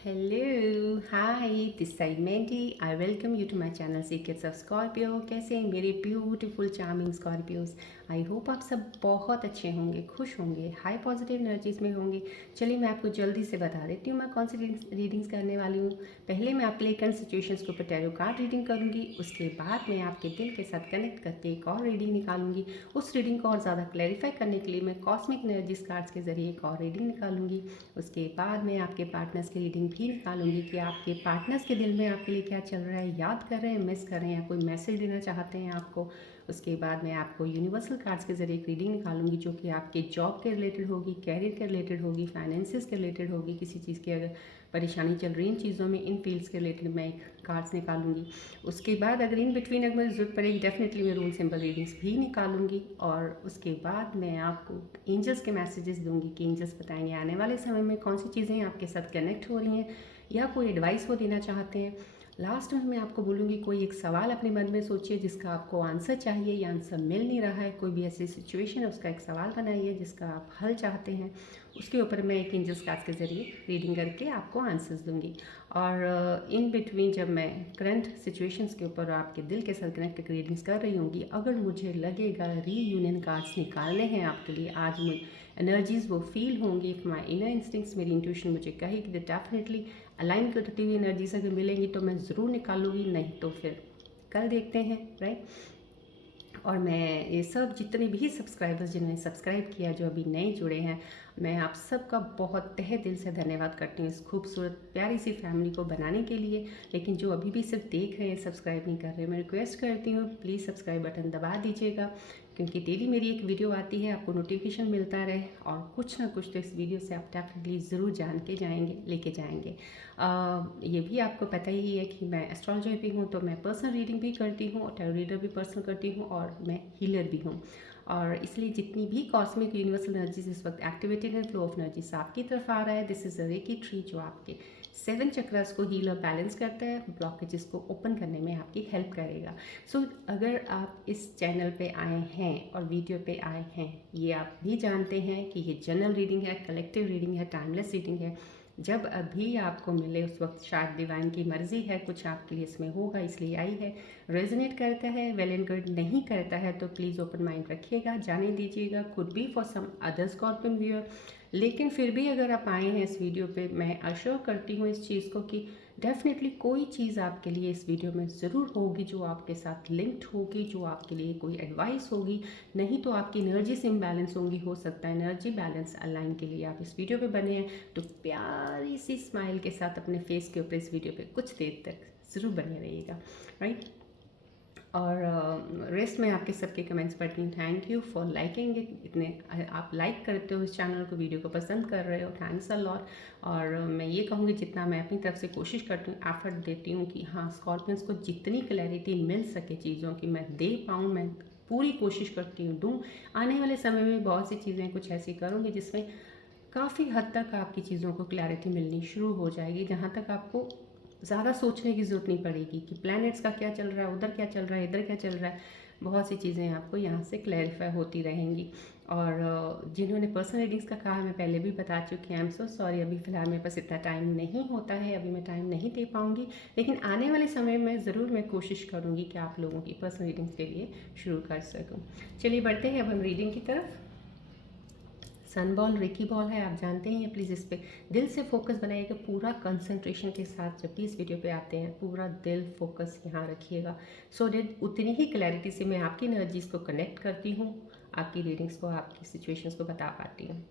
Hello hi this side Mandy I welcome you to my channel secrets of Scorpio. कैसे हैं मेरे beautiful charming Scorpios. I hope आप सब बहुत अच्छे होंगे, खुश होंगे, हाई पॉजिटिव एनर्जीज में होंगे। चलिए मैं आपको जल्दी से बता देती हूँ मैं कौन सी रीडिंग्स करने वाली हूँ। पहले मैं आपके लिए करंट सिचुएशंस के ऊपर टैरो कार्ड रीडिंग करूँगी, उसके बाद मैं आपके दिल के साथ कनेक्ट करके एक और रीडिंग निकालूंगी। उस रीडिंग को और ज़्यादा क्लैरिफाई करने के लिए मैं कॉस्मिक एनर्जीज कार्ड्स के जरिए एक और रीडिंग निकालूंगी। उसके बाद मैं आपके पार्टनर्स की रीडिंग भी निकालूंगी कि आपके पार्टनर्स के दिल में आपके लिए क्या चल रहा है, याद कर रहे हैं, मिस कर रहे हैं, या कोई मैसेज देना चाहते हैं आपको। उसके बाद मैं आपको यूनिवर्सल कार्ड्स के जरिए एक रीडिंग निकालूंगी जो कि आपके जॉब के रिलेटेड होगी, कैरियर के रिलेटेड होगी, फाइनेंसिस के रिलेटेड होगी। किसी चीज़ की अगर परेशानी चल रही इन चीज़ों में, इन फील्ड्स के रिलेटेड मैं एक कार्ड्स निकालूंगी। उसके बाद अगर इन बिटवीन अगर मुझे ज़रूरत पड़ेगी डेफिनेटली मैं रूल सिंबल रीडिंग्स भी निकालूंगी। और उसके बाद मैं आपको एंजल्स के मैसेजेस दूंगी कि एंजल्स बताएंगे आने वाले समय में कौन सी चीज़ें आपके साथ कनेक्ट हो रही हैं या कोई एडवाइस वो देना चाहते हैं। लास्ट में मैं आपको बोलूँगी कोई एक सवाल अपने मन में सोचिए जिसका आपको आंसर चाहिए या आंसर मिल नहीं रहा है। कोई भी ऐसी सिचुएशन है उसका एक सवाल बनाइए जिसका आप हल चाहते हैं। उसके ऊपर मैं एक एंजल्स कार्ड के ज़रिए रीडिंग करके आपको आंसर्स दूंगी। और इन बिटवीन जब मैं करंट सिचुएशंस के ऊपर आपके दिल के साथ कनेक्ट करके रीडिंग्स कर रही होंगी, अगर मुझे लगेगा रीयूनियन कार्ड्स निकालने हैं आपके लिए आज, मुझे एनर्जीज वो फील होंगी, माई इनर इंस्टिंक्ट्स मेरी इंट्यूशन मुझे कहेगी कि डेफिनेटली अलाइन करती हुई एनर्जीज अगर मिलेंगी तो मैं ज़रूर निकालूंगी, नहीं तो फिर कल देखते हैं, राइट। और मैं ये सब जितने भी सब्सक्राइबर्स जिन्होंने सब्सक्राइब किया, जो अभी नए जुड़े हैं, मैं आप सबका बहुत तहे दिल से धन्यवाद करती हूँ इस खूबसूरत प्यारी सी फैमिली को बनाने के लिए। लेकिन जो अभी भी सिर्फ देख रहे हैं, सब्सक्राइब नहीं कर रहे, मैं रिक्वेस्ट करती हूँ प्लीज़ सब्सक्राइब बटन दबा दीजिएगा, क्योंकि डेली मेरी एक वीडियो आती है, आपको नोटिफिकेशन मिलता रहे और कुछ ना कुछ तो इस वीडियो से आप डेफिनेटली ज़रूर जान के जाएंगे, लेके जाएंगे। ये भी आपको पता ही है कि मैं एस्ट्रोलॉजर भी हूँ, तो मैं पर्सनल रीडिंग भी करती हूँ और टैरो रीडर भी पर्सनल करती हूँ और मैं हीलर भी हूँ। और इसलिए जितनी भी कॉस्मिक यूनिवर्सल एनर्जीज इस वक्त एक्टिवेटेड है, फ्लो ऑफ एनर्जीज आपकी तरफ आ रहा है, this is a reiki tree जो आपके 7 चक्रास को हील और बैलेंस करता है, ब्लॉकेजेस को ओपन करने में आपकी हेल्प करेगा। सो अगर आप इस चैनल पे आए हैं और वीडियो पे आए हैं, ये आप भी जानते हैं कि ये जनरल रीडिंग है, कलेक्टिव रीडिंग है, टाइमलेस रीडिंग है। जब अभी आपको मिले उस वक्त शायद डिवाइन की मर्जी है, कुछ आपके लिए इसमें होगा इसलिए आई है। रेजोनेट करता है वेल एंड गुड, नहीं करता है तो प्लीज़ ओपन माइंड रखिएगा, जाने दीजिएगा, could be for some other scorpion viewer. लेकिन फिर भी अगर आप आए हैं इस वीडियो पे, मैं अश्योर करती हूँ इस चीज़ को कि डेफिनेटली कोई चीज़ आपके लिए इस वीडियो में ज़रूर होगी जो आपके साथ लिंक्ड होगी, जो आपके लिए कोई एडवाइस होगी। नहीं तो आपकी एनर्जी से इम्बैलेंस होंगी, हो सकता है एनर्जी बैलेंस अलाइन के लिए आप इस वीडियो पे बने हैं, तो प्यारी सी स्माइल के साथ अपने फेस के ऊपर इस वीडियो पे कुछ देर तक ज़रूर बने रहिएगा, राइट। और रेस्ट में आपके सबके कमेंट्स पढ़ती हूँ। Thank you for liking it, इतने आप लाइक करते हो इस चैनल को, वीडियो को पसंद कर रहे हो, थैंक्स अ लॉट। और मैं ये कहूँगी जितना मैं अपनी तरफ से कोशिश करती हूँ, एफर्ट देती हूँ कि हाँ स्कॉर्पियंस को जितनी क्लैरिटी मिल सके चीज़ों की मैं दे पाऊँ, मैं पूरी कोशिश करती हूँ दूँ। आने वाले समय में बहुत सी चीज़ें कुछ ऐसी करूँगी जिसमें काफ़ी हद तक आपकी चीज़ों को क्लैरिटी मिलनी शुरू हो जाएगी, जहाँ तक आपको ज़्यादा सोचने की ज़रूरत नहीं पड़ेगी कि प्लैनेट्स का क्या चल रहा है, उधर क्या चल रहा है, इधर क्या चल रहा है। बहुत सी चीज़ें आपको यहाँ से क्लैरिफाई होती रहेंगी। और जिन्होंने पर्सनल रीडिंग्स का कहा, मैं पहले भी बता चुकी हूँ, आई एम सो सॉरी, अभी फ़िलहाल मेरे पास इतना टाइम नहीं होता है, अभी मैं टाइम नहीं दे पाऊँगी। लेकिन आने वाले समय में ज़रूर मैं कोशिश करूँगी कि आप लोगों की पर्सनल रीडिंग्स के लिए शुरू कर सकूँ। चलिए बढ़ते हैं अब हम रीडिंग की तरफ। सन बॉल रेकी बॉल है, आप जानते हैं। प्लीज़ इस पर दिल से फोकस बनाइएगा, पूरा कंसंट्रेशन के साथ जब भी इस वीडियो पे आते हैं पूरा दिल फोकस यहाँ रखिएगा, सो डेट उतनी ही क्लैरिटी से मैं आपकी एनर्जीज़ को कनेक्ट करती हूँ, आपकी रीडिंग्स को, आपकी सिचुएशंस को बता पाती हूँ।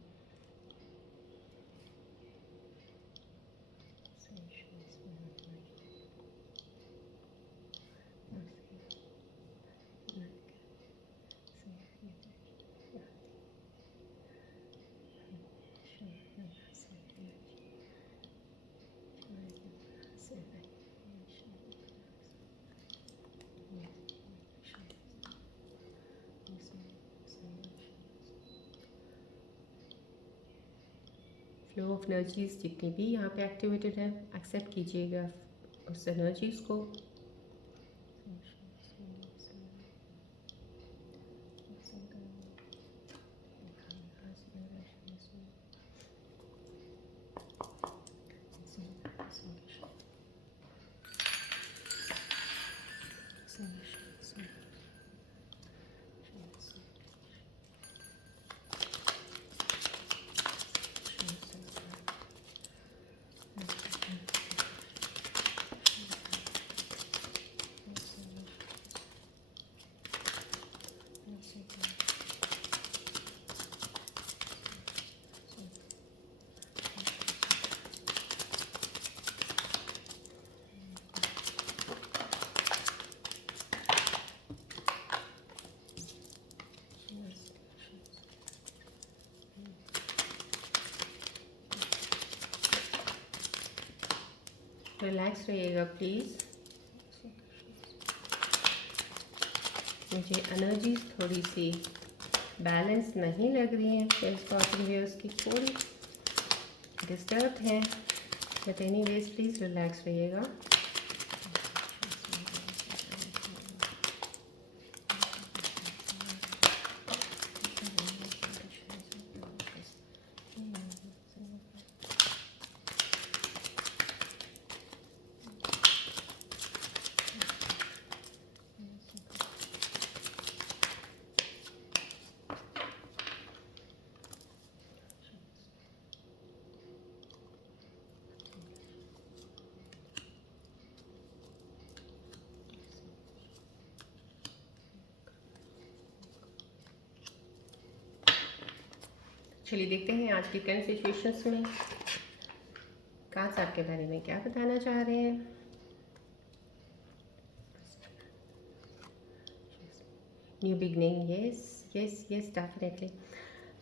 फ्लो ऑफ एनर्जीज जितनी भी यहाँ पे एक्टिवेटेड है, एक्सेप्ट कीजिएगा उस एनर्जीज को। रिलैक्स रहिएगा प्लीज़। मुझे एनर्जीज थोड़ी सी बैलेंस नहीं लग रही हैं, स्कॉर्पियंस की थोड़ी डिस्टर्ब हैं, बट एनीवेज प्लीज़ रिलैक्स रहिएगा। चलिए देखते हैं आज की करंट सिचुएशंस में कार्ड्स आपके बारे में क्या बताना चाह रहे हैं। New beginning, yes yes yes definitely.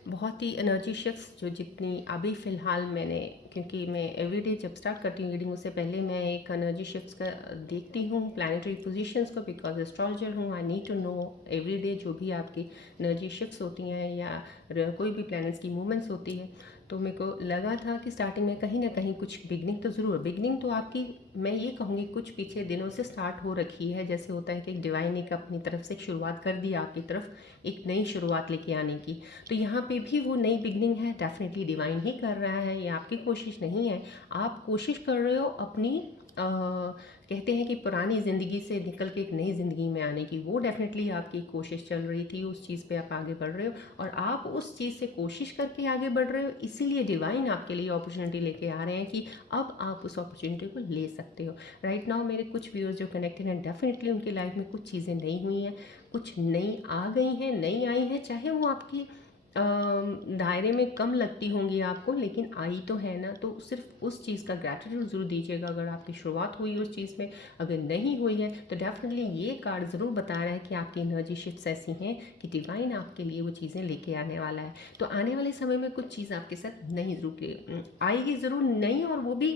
बहुत ही एनर्जी शिफ्ट्स जो जितनी अभी फ़िलहाल मैंने, क्योंकि मैं एवरीडे जब स्टार्ट करती हूँ रीडिंग उससे पहले मैं एक एनर्जी शिफ्ट्स का देखती हूँ प्लानिटरी पोजीशंस को, बिकॉज एस्ट्रोलॉजर हूँ। I need to know everyday जो भी आपकी एनर्जी शिफ्ट्स होती हैं या कोई भी प्लैनेट्स की मूवमेंट्स होती है। तो मेरे को लगा था कि स्टार्टिंग में कहीं ना कहीं कुछ बिगनिंग तो ज़रूर, बिगनिंग तो आपकी मैं ये कहूँगी कुछ पीछे दिनों से स्टार्ट हो रखी है। जैसे होता है कि डिवाइन एक अपनी तरफ से शुरुआत कर दी आपकी तरफ एक नई शुरुआत लेके आने की। तो यहाँ पे भी वो नई बिगनिंग है, डेफिनेटली डिवाइन ही कर रहा है, ये आपकी कोशिश नहीं है। आप कोशिश कर रहे हो अपनी कहते हैं कि पुरानी ज़िंदगी से निकल के एक नई ज़िंदगी में आने की, वो डेफिनेटली आपकी कोशिश चल रही थी, उस चीज़ पे आप आगे बढ़ रहे हो और आप उस चीज़ से कोशिश करके आगे बढ़ रहे हो। इसीलिए डिवाइन आपके लिए अपॉर्चुनिटी लेके आ रहे हैं कि अब आप उस अपॉर्चुनिटी को ले सकते हो। राइट नाउ मेरे कुछ व्यूअर्स जो कनेक्टेड हैं, डेफिनेटली उनकी लाइफ में कुछ चीज़ें नई हुई हैं, कुछ नई आ गई हैं, नई आई हैं, चाहे वो आपकी दायरे में कम लगती होंगी आपको, लेकिन आई तो है ना। तो सिर्फ उस चीज़ का ग्रैटिट्यूड ज़रूर दीजिएगा अगर आपकी शुरुआत हुई उस चीज़ में। अगर नहीं हुई है तो डेफिनेटली ये कार्ड ज़रूर बता रहा है कि आपकी एनर्जी शिफ्ट्स ऐसी हैं कि डिवाइन आपके लिए वो चीज़ें लेके आने वाला है। तो आने वाले समय में कुछ चीज़ आपके साथ नहीं ज़रूर आएगी, ज़रूर नहीं, और वो भी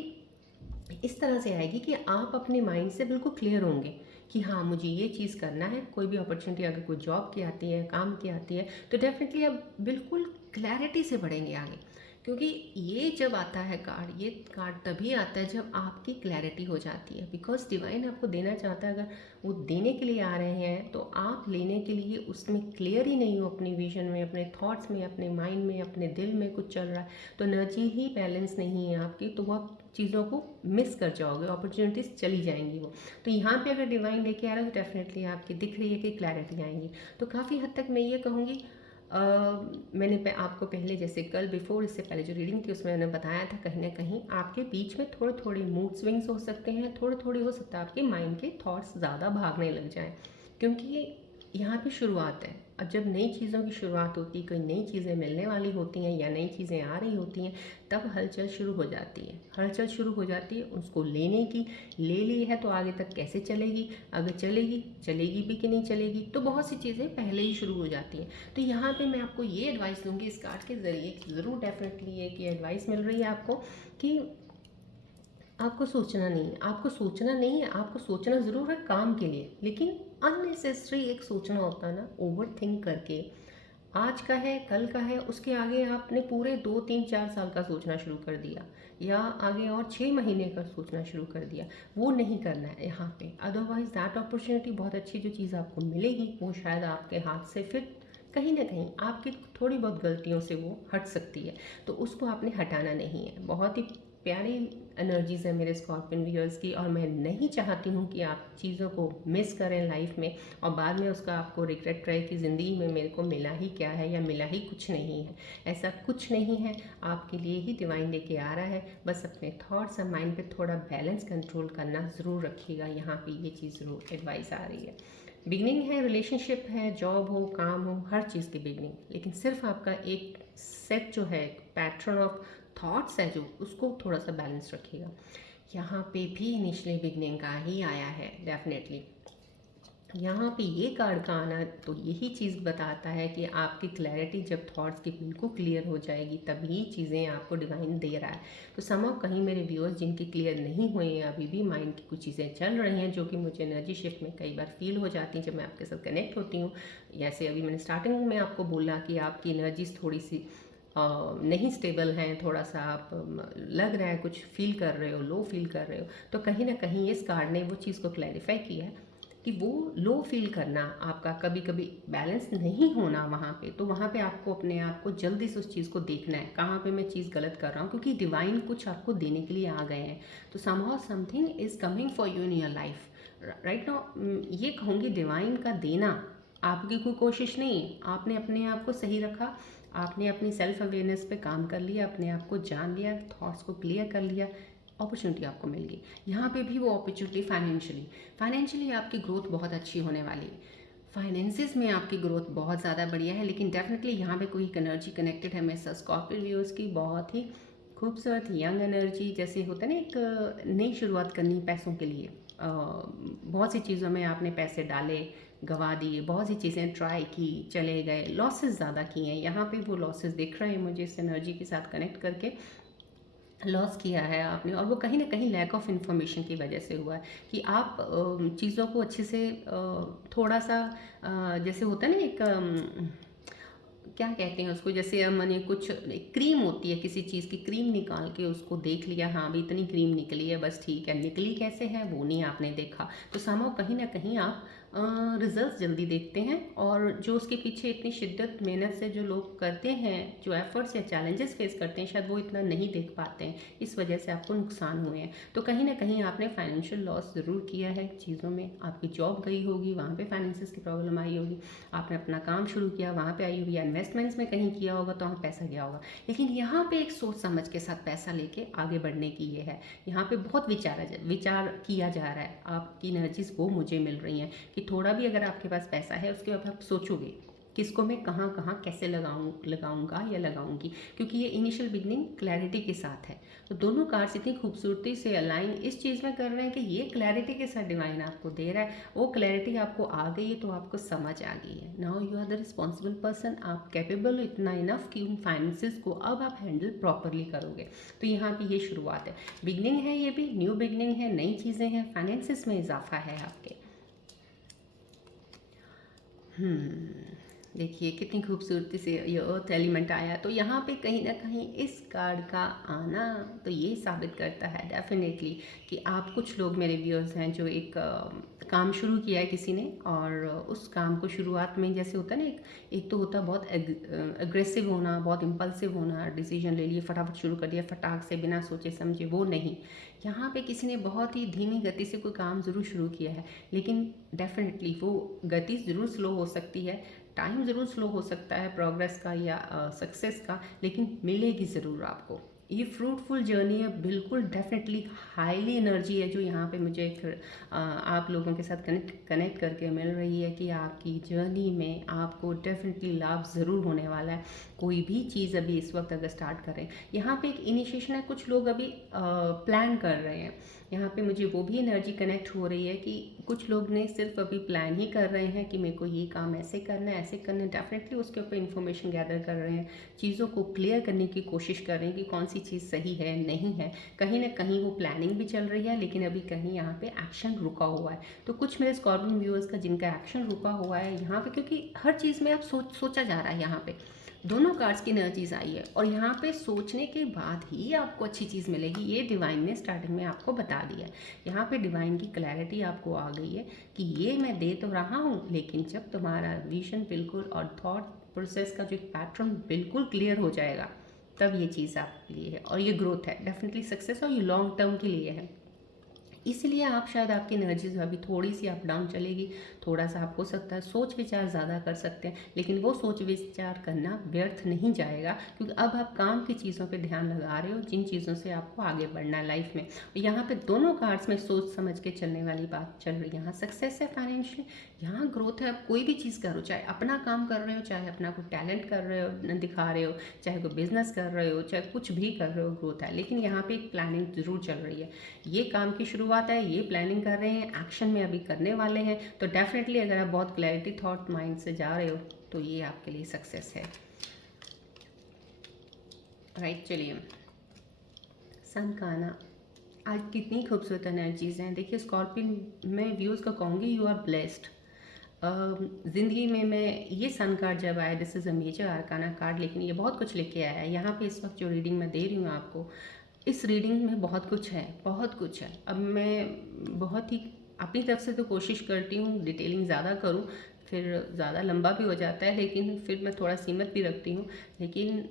इस तरह से आएगी कि आप अपने माइंड से बिल्कुल क्लियर होंगे कि हाँ मुझे ये चीज़ करना है। कोई भी अपॉर्चुनिटी अगर कोई जॉब की आती है, काम की आती है, तो डेफिनेटली आप बिल्कुल क्लैरिटी से बढ़ेंगे आगे। क्योंकि ये जब आता है कार्ड, ये कार्ड तभी आता है जब आपकी क्लैरिटी हो जाती है, बिकॉज डिवाइन आपको देना चाहता है। अगर वो देने के लिए आ रहे हैं तो आप लेने के लिए उसमें क्लियर ही नहीं हो, अपनी विजन में, अपने थॉट्स में, अपने माइंड में, अपने दिल में कुछ चल रहा है, तो एनर्जी ही बैलेंस नहीं है आपकी, तो वो आप चीज़ों को मिस कर जाओगे, अपॉर्चुनिटीज़ चली जाएंगी वो। तो यहाँ पे अगर डिवाइन लेके आ रहा है तो डेफिनेटली आपकी दिख रही है कि क्लैरिटी आएंगी। तो काफ़ी हद तक मैं ये कहूँगी, मैंने आपको पहले जैसे कल बिफोर इससे पहले जो रीडिंग थी उसमें मैंने बताया था कहीं ना कहीं आपके बीच में थोड़े थोड़े मूड स्विंग्स हो सकते हैं, थोड़े थोड़े हो सकता है आपके माइंड के थॉट्स ज़्यादा भागने लग जाएं, क्योंकि यहाँ पे शुरुआत है। और जब नई चीज़ों की शुरुआत होती है, कोई नई चीज़ें मिलने वाली होती हैं या नई चीज़ें आ रही होती हैं, तब हलचल शुरू हो जाती है। हलचल शुरू हो जाती है उसको लेने की, ले ली है तो आगे तक कैसे चलेगी, अगर चलेगी चलेगी भी कि नहीं चलेगी, तो बहुत सी चीज़ें पहले ही शुरू हो जाती हैं। तो यहाँ पे मैं आपको ये एडवाइस दूँगी इस कार्ड के ज़रिए, ज़रूर डेफिनेटली एक ये एडवाइस मिल रही है आपको कि आपको सोचना नहीं है, आपको सोचना नहीं है, आपको सोचना ज़रूर है काम के लिए, लेकिन अननेसेसरी एक सोचना होता है ना, ओवर थिंक करके आज का है कल का है उसके आगे आपने पूरे 2 3 4 साल का सोचना शुरू कर दिया, या आगे और 6 महीने का सोचना शुरू कर दिया। वो नहीं करना है यहाँ पे। अदरवाइज दैट अपॉर्चुनिटी, बहुत अच्छी जो चीज़ आपको मिलेगी वो शायद आपके हाथ से फिर कहीं ना कहीं आपकी थोड़ी बहुत गलतियों से वो हट सकती है, तो उसको आपने हटाना नहीं है। बहुत ही प्यारी एनर्जीज़ है मेरे स्कॉर्पियन व्यूअर्स की, और मैं नहीं चाहती हूँ कि आप चीज़ों को मिस करें लाइफ में और बाद में उसका आपको रिग्रेट रहे कि ज़िंदगी में मेरे को मिला ही क्या है या मिला ही कुछ नहीं है। ऐसा कुछ नहीं है, आपके लिए ही डिवाइन लेके आ रहा है। बस अपने थॉट्स और माइंड पे थोड़ा बैलेंस कंट्रोल करना ज़रूर रखिएगा। यहाँ पे ये चीज़ ज़रूर एडवाइस आ रही है। बिगनिंग है, रिलेशनशिप है, जॉब हो, काम हो, हर चीज़ की बिगनिंग, लेकिन सिर्फ आपका एक सेट जो है, पैटर्न ऑफ थॉट्स है जो, उसको थोड़ा सा बैलेंस रखिएगा। यहाँ पे भी इनिशियली बिगनिंग का ही आया है डेफिनेटली। यहाँ पे ये कार्ड का आना तो यही चीज़ बताता है कि आपकी क्लैरिटी जब थॉट्स की बिल्कुल क्लियर हो जाएगी तभी चीज़ें आपको डिवाइन दे रहा है। तो समहाउ कहीं मेरे व्यूअर्स जिनकी क्लियर नहीं हुए हैं, अभी भी माइंड की कुछ चीज़ें चल रही हैं जो कि मुझे एनर्जी शिफ्ट में कई बार फील हो जाती हैं जब मैं आपके साथ कनेक्ट होती हूँ। जैसे अभी मैंने स्टार्टिंग में आपको बोला कि आपकी एनर्जीज थोड़ी सी नहीं स्टेबल हैं, थोड़ा सा आप लग रहा है कुछ फील कर रहे हो, लो फील कर रहे हो। तो कहीं ना कहीं इस कार्ड ने वो चीज़ को क्लैरिफाई किया है कि वो लो फील करना आपका कभी कभी बैलेंस नहीं होना वहाँ पे, तो वहाँ पे आपको अपने आप को जल्दी से उस चीज़ को देखना है कहाँ पे मैं चीज़ गलत कर रहा हूँ, क्योंकि डिवाइन कुछ आपको देने के लिए आ गए हैं। तो somehow something is coming for you in your life right now. ये कहूँगी डिवाइन का देना आपकी कोई कोशिश नहीं है, आपने अपने आप को सही रखा, आपने अपनी सेल्फ अवेयरनेस पे काम कर लिया, अपने आप को जान लिया, थॉट्स को क्लियर कर लिया, अपॉर्चुनिटी आपको मिल गई। यहाँ पे भी वो अपॉर्चुनिटी फाइनेंशियली आपकी ग्रोथ बहुत अच्छी होने वाली है। फाइनेंसिस में आपकी ग्रोथ बहुत ज़्यादा बढ़िया है, लेकिन डेफिनेटली यहाँ पे कोई एक एनर्जी कनेक्टेड है मेरे स्कॉर्पियो व्यूअर्स की, बहुत ही खूबसूरत यंग एनर्जी। जैसे होता है ना एक नई शुरुआत करनी पैसों के लिए, बहुत सी चीज़ों में आपने पैसे डाले, गवा दिए, बहुत सी चीज़ें ट्राई की, चले गए, लॉसेस ज़्यादा किए हैं। यहाँ पे वो लॉसेस दिख रहे हैं मुझे इस एनर्जी के साथ कनेक्ट करके। लॉस किया है आपने, और वो कहीं ना कहीं लैक ऑफ इन्फॉर्मेशन की वजह से हुआ है कि आप चीज़ों को अच्छे से थोड़ा सा जैसे होता है ना एक क्या कहते हैं उसको, जैसे मैंने कुछ एक क्रीम होती है किसी चीज़ की, क्रीम निकाल के उसको देख लिया, हाँ भाई इतनी क्रीम निकली है बस ठीक है, निकली कैसे है वो नहीं आपने देखा। तो समहाउ कहीं ना कहीं आप रिजल्ट्स जल्दी देखते हैं, और जो उसके पीछे इतनी शिद्दत मेहनत से जो लोग करते हैं, जो एफर्ट्स या चैलेंजेस फेस करते हैं, शायद वो इतना नहीं देख पाते हैं, इस वजह से आपको नुकसान हुए हैं। तो कहीं ना कहीं आपने फाइनेंशियल लॉस ज़रूर किया है चीज़ों में, आपकी जॉब गई होगी, वहाँ पे फाइनेंसिस की प्रॉब्लम आई होगी, आपने अपना काम शुरू किया वहाँ पे आई होगी, या इन्वेस्टमेंट्स में कहीं किया होगा तो वहाँ पैसा गया होगा। लेकिन यहाँ पे एक सोच समझ के साथ पैसा लेके आगे बढ़ने की ये है। यहाँ पे बहुत विचार किया जा रहा है, आपकी एनर्जीज वो मुझे मिल रही हैं कि थोड़ा भी अगर आपके पास पैसा है उसके बाद आप सोचोगे किसको मैं कहाँ कहाँ कैसे लगाऊंगा या लगाऊंगी, क्योंकि ये इनिशियल बिगनिंग क्लैरिटी के साथ है। तो दोनों कार्ड्स इतनी खूबसूरती से अलाइन इस चीज़ में कर रहे हैं कि ये क्लैरिटी के साथ डिवाइन आपको दे रहा है, वो क्लैरिटी आपको आ गई है तो आपको समझ आ गई है। Now you are the responsible person, आप कैपेबल हो इतना इनफ कि उन फाइनेंसिस को अब आप हैंडल प्रॉपरली करोगे। तो यहाँ पे ये शुरुआत है, बिगनिंग है, ये भी न्यू बिगनिंग है, नई चीज़ें हैं, फाइनेंसिस में इजाफा है आपके। देखिए कितनी खूबसूरती से ये अर्थ एलिमेंट आया। तो यहाँ पे कहीं ना कहीं इस कार्ड का आना तो ये साबित करता है डेफिनेटली कि आप, कुछ लोग मेरे व्यूअर्स हैं जो एक काम शुरू किया है किसी ने, और उस काम को शुरुआत में जैसे होता है ना एक तो होता है बहुत अग्रेसिव होना, बहुत इम्पल्सिव होना, डिसीजन ले लिए फटाफट शुरू कर दिया फटाक से बिना सोचे समझे, वो नहीं। यहाँ पे किसी ने बहुत ही धीमी गति से कोई काम ज़रूर शुरू किया है, लेकिन डेफिनेटली वो गति ज़रूर स्लो हो सकती है, टाइम ज़रूर स्लो हो सकता है प्रोग्रेस का या सक्सेस का, लेकिन मिलेगी ज़रूर आपको। ये फ्रूटफुल जर्नी है बिल्कुल, डेफिनेटली हाईली एनर्जी है जो यहाँ पे मुझे आप लोगों के साथ कनेक्ट करके मिल रही है कि आपकी जर्नी में आपको डेफिनेटली लाभ ज़रूर होने वाला है। कोई भी चीज़ अभी इस वक्त अगर स्टार्ट करें, यहाँ पे एक इनिशिएशन है, कुछ लोग अभी प्लान कर रहे हैं, यहाँ पे मुझे वो भी एनर्जी कनेक्ट हो रही है कि कुछ लोग ने सिर्फ अभी प्लान ही कर रहे हैं कि मेरे को ये काम ऐसे करना है ऐसे करना है, डेफिनेटली उसके ऊपर इन्फॉर्मेशन गैदर कर रहे हैं, चीज़ों को क्लियर करने की कोशिश कर रहे हैं कि कौन सी चीज़ सही है नहीं है। कहीं ना कहीं वो प्लानिंग भी चल रही है, लेकिन अभी कहीं यहाँ पे एक्शन रुका हुआ है। तो कुछ मेरे स्कॉर्पियन व्यूअर्स का जिनका एक्शन रुका हुआ है यहाँ पे, क्योंकि हर चीज़ में अब सोचा जा रहा है, यहाँ पे दोनों कार्ड्स की एनर्जीज आई है, और यहाँ पे सोचने के बाद ही आपको अच्छी चीज़ मिलेगी, ये डिवाइन ने स्टार्टिंग में आपको बता दिया है। यहाँ पे डिवाइन की क्लैरिटी आपको आ गई है कि ये मैं दे तो रहा हूँ, लेकिन जब तुम्हारा विजन बिल्कुल और थॉट प्रोसेस का जो पैटर्न बिल्कुल क्लियर हो जाएगा, तब ये चीज़ आपके लिए है, और ये ग्रोथ है डेफिनेटली, सक्सेस, और ये लॉन्ग टर्म के लिए है। इसलिए आप शायद आपकी एनर्जीज अभी थोड़ी सी अप डाउन चलेगी, थोड़ा सा आप हो सकता है सोच विचार ज़्यादा कर सकते हैं, लेकिन वो सोच विचार करना व्यर्थ नहीं जाएगा, क्योंकि अब आप काम की चीज़ों पे ध्यान लगा रहे हो जिन चीज़ों से आपको आगे बढ़ना है लाइफ में। यहाँ पे दोनों कार्ड्स में सोच समझ के चलने वाली बात चल रही है। यहाँ सक्सेस है फाइनेंशियल, यहाँ ग्रोथ है। आप कोई भी चीज़ करो, चाहे अपना काम कर रहे हो, चाहे अपना कोई टैलेंट कर रहे हो दिखा रहे हो, चाहे कोई बिजनेस कर रहे हो, चाहे कुछ भी कर रहे हो, ग्रोथ है। लेकिन यहाँ पे एक प्लानिंग जरूर चल रही है, ये काम की शुरुआत शुरुआत है, ये प्लानिंग कर रहे हैं, एक्शन में अभी करने वाले हैं, तो डेफिनेटली अगर आप बहुत क्लैरिटी थॉट माइंड से जा रहे हो तो ये आपके लिए सक्सेस है। राइट, चलिए सन का आना, आज कितनी खूबसूरत एनर्जीज हैं। देखिए स्कॉर्पियन, मैं व्यूज़ का कहूँगी यू आर ब्लेस्ड। ज़िंदगी में मैं ये सन कार्ड जब आया, this is a major arcana card, लेकिन ये बहुत कुछ लेके आया है। यहाँ पे इस वक्त जो रीडिंग मैं दे रही हूँ आपको, इस रीडिंग में बहुत कुछ है, बहुत कुछ है। अब मैं बहुत ही अपनी तरफ से तो कोशिश करती हूँ डिटेलिंग ज़्यादा करूँ, फिर ज़्यादा लंबा भी हो जाता है, लेकिन फिर मैं थोड़ा सीमित भी रखती हूँ। लेकिन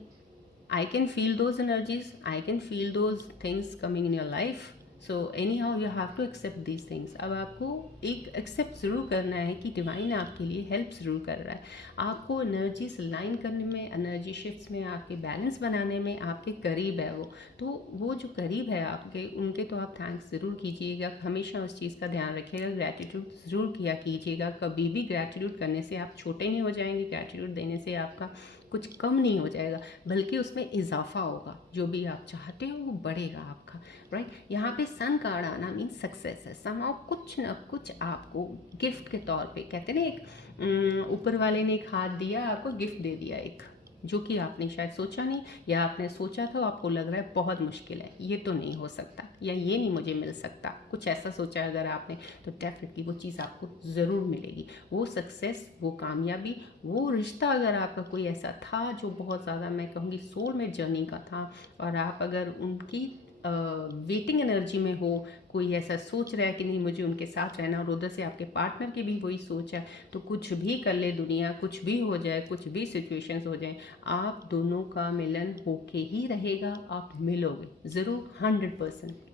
I can feel those energies, I can feel those things coming in your life. So anyhow you have to accept these things. अब आपको एक एक्सेप्ट ज़रूर करना है कि डिवाइन आपके लिए हेल्प ज़रूर कर रहा है, आपको एनर्जीज लाइन करने में, एनर्जी शिफ्ट्स में, आपके बैलेंस बनाने में आपके करीब है वो। तो वो जो करीब है आपके, उनके तो आप थैंक्स ज़रूर कीजिएगा, हमेशा उस चीज़ का ध्यान रखिएगा, ग्रैटिट्यूड ज़रूर किया कीजिएगा। कभी भी ग्रैटिट्यूड करने से आप छोटे नहीं हो जाएंगे, ग्रैटिट्यूड देने से आपका कुछ कम नहीं हो जाएगा, बल्कि उसमें इजाफा होगा। जो भी आप चाहते हो वो बढ़ेगा आपका। राइट, यहाँ पे सन कार्ड आना मीन सक्सेस है। समाओ कुछ ना कुछ आपको गिफ्ट के तौर पे, कहते ना एक ऊपर वाले ने एक हाथ दिया, आपको गिफ्ट दे दिया एक, जो कि आपने शायद सोचा नहीं, या आपने सोचा तो आपको लग रहा है बहुत मुश्किल है, ये तो नहीं हो सकता, या ये नहीं मुझे मिल सकता, कुछ ऐसा सोचा अगर आपने, तो डेफिनेटली वो चीज़ आपको ज़रूर मिलेगी। वो सक्सेस, वो कामयाबी, वो रिश्ता अगर आपका कोई ऐसा था जो बहुत ज़्यादा, मैं कहूँगी सोल में जर्नी का था, और आप अगर उनकी वेटिंग एनर्जी में हो, कोई ऐसा सोच रहा है कि नहीं मुझे उनके साथ रहना, और उधर से आपके पार्टनर की भी वही सोच है, तो कुछ भी कर ले दुनिया, कुछ भी हो जाए, कुछ भी सिचुएशंस हो जाए, आप दोनों का मिलन होके ही रहेगा, आप मिलोगे ज़रूर 100%।